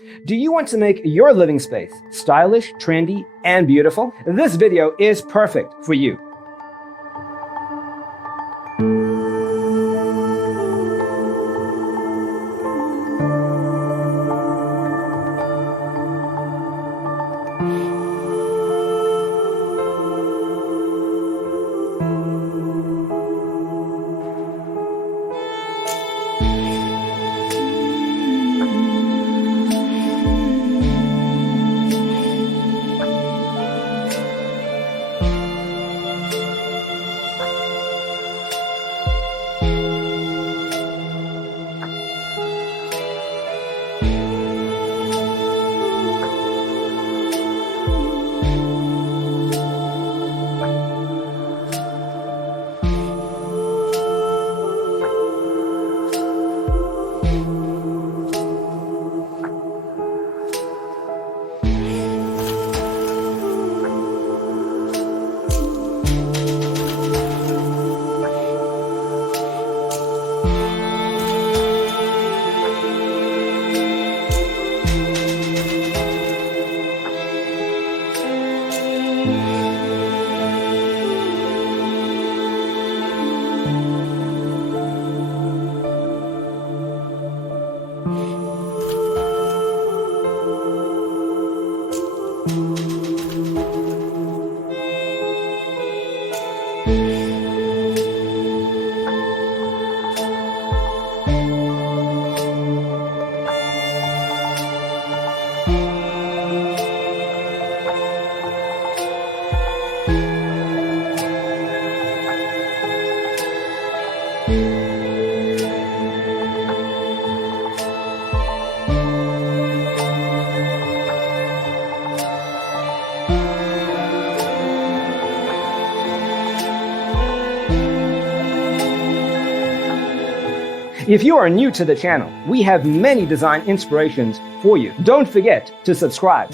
Do you want to make your living space stylish, trendy, and beautiful? This video is perfect for you. If you are new to the channel, we have many design inspirations for you. Don't forget to subscribe.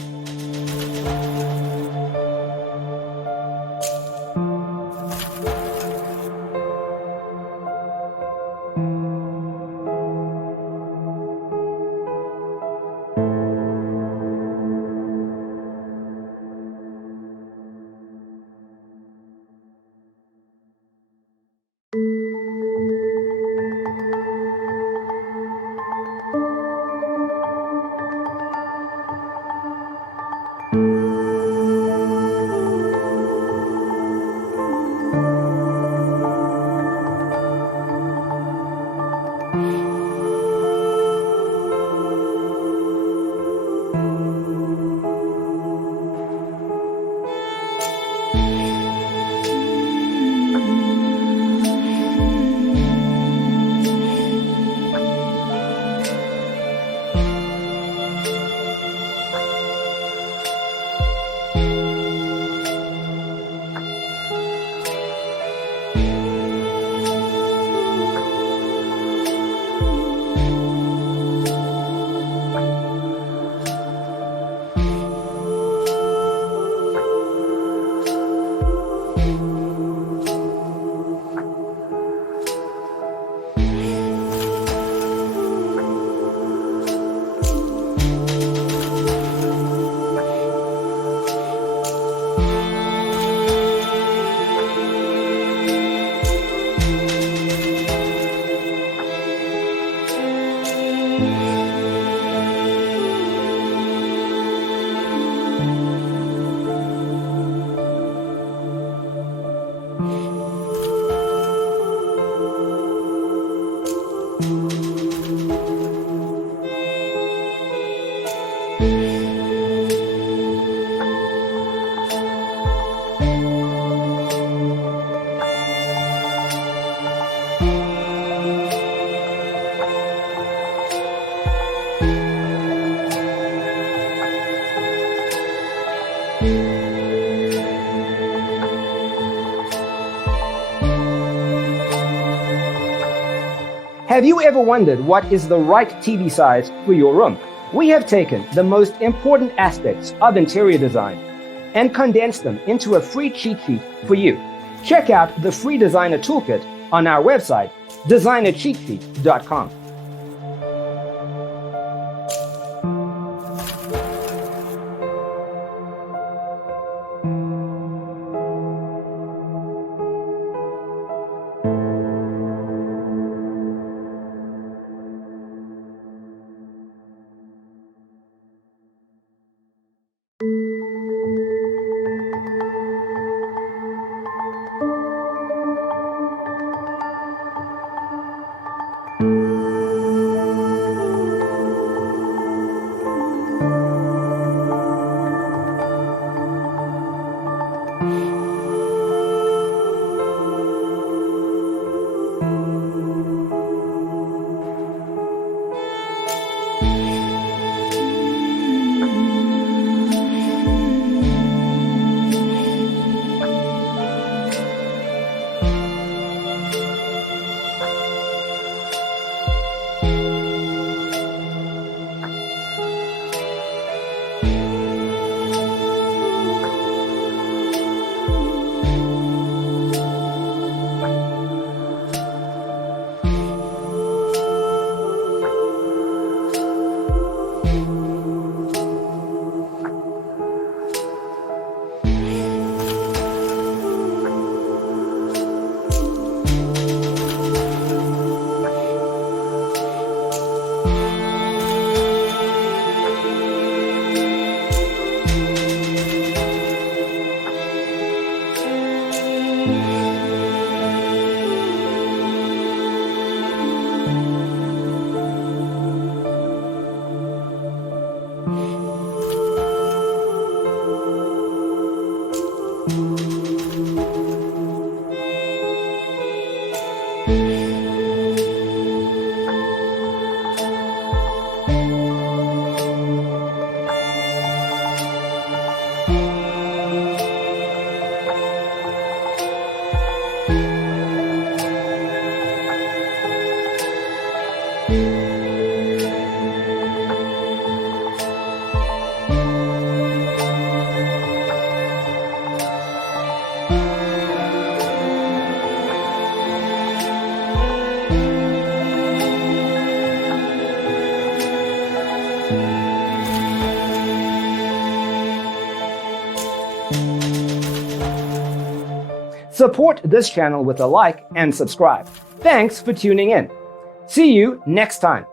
Have you ever wondered what is the right TV size for your room? We have taken the most important aspects of interior design and condensed them into a free cheat sheet for you. Check out the free designer toolkit on our website, designercheatsheet.com. Support this channel with a like and subscribe. Thanks for tuning in. See you next time.